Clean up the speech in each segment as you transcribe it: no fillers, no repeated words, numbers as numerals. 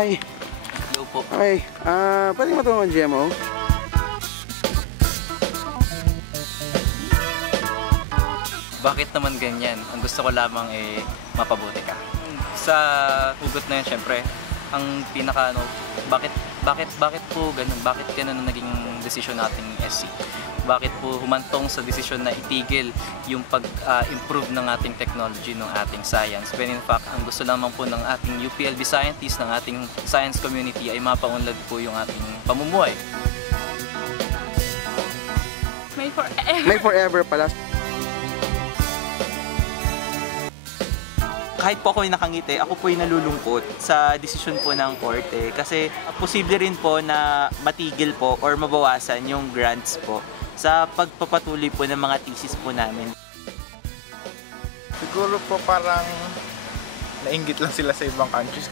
Hi. Hello po. Hi. Pwede matulungan GMO? Bakit naman ganyan? Ang gusto ko lamang mapabuti ka. Sa hugot na yun, syempre, ang pinaka bakit po ganun? Bakit ganun ang naging desisyon nating SC? Bakit po humantong sa desisyon na itigil yung pag-improve ng ating technology, ng ating science? When in fact, ang gusto lamang po ng ating UPLB scientists, ng ating science community ay mapaunlad po yung ating pamumuhay. May forever pala. Kahit po ako yung nakangiti, ako po yung nalulungkot sa desisyon po ng korte kasi posible rin po na matigil po or mabawasan yung grants po sa pagpapatuloy po ng mga thesis po namin. Siguro po parang nainggit lang sila sa ibang countries.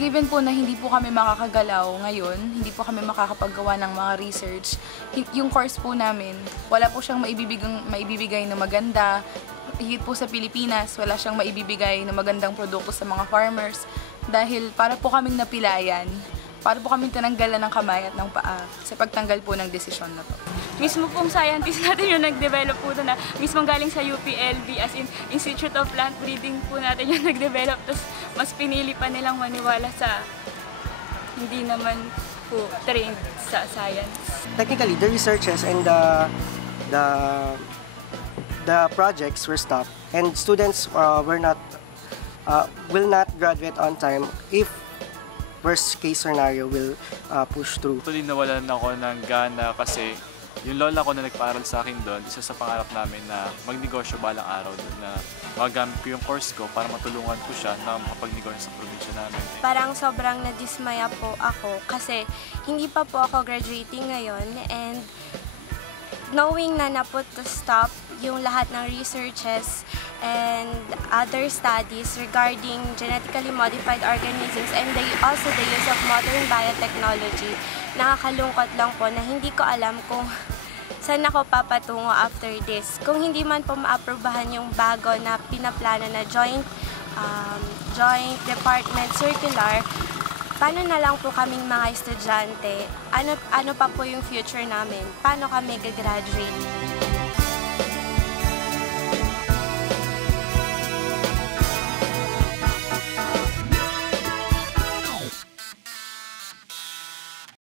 Given po na hindi po kami makakagalaw ngayon, hindi po kami makakapaggawa ng mga research, yung course po namin, wala po siyang maibibigay na maganda. Higit po sa Pilipinas, wala siyang maibibigay na magandang produkto sa mga farmers dahil para po kaming napilayan, para po kaming tinanggalan ng kamay at ng paa sa pagtanggal po ng desisyon na to. Mismo pong scientist natin yung nag-develop po na mismo galing sa UPLB as in Institute of Plant Breeding po natin yung nag-develop, tapos mas pinili pa nilang maniwala sa hindi naman po trained sa science. Technically, the researches and the projects were stopped and students will not graduate on time if worst case scenario will push through. Actually, nawalan ako ng gana kasi yung lola ko na nagpaaral sa akin doon, isa sa pangarap namin na magnegosyo balang araw doon, na magamit ko yung course ko para matulungan ko siya na makapagnegosyo sa probinsya namin. Parang sobrang nadismaya po ako kasi hindi pa po ako graduating ngayon, and knowing na na-put to stop yung lahat ng researches and other studies regarding genetically modified organisms and also the use of modern biotechnology, nakakalungkot lang po na hindi ko alam kung saan ako papatungo after this. Kung hindi man po maaprobahan yung bago na pinaplano na joint department circular, paano na lang po kaming mga estudyante? Ano pa po yung future namin? Paano kami gagraduate?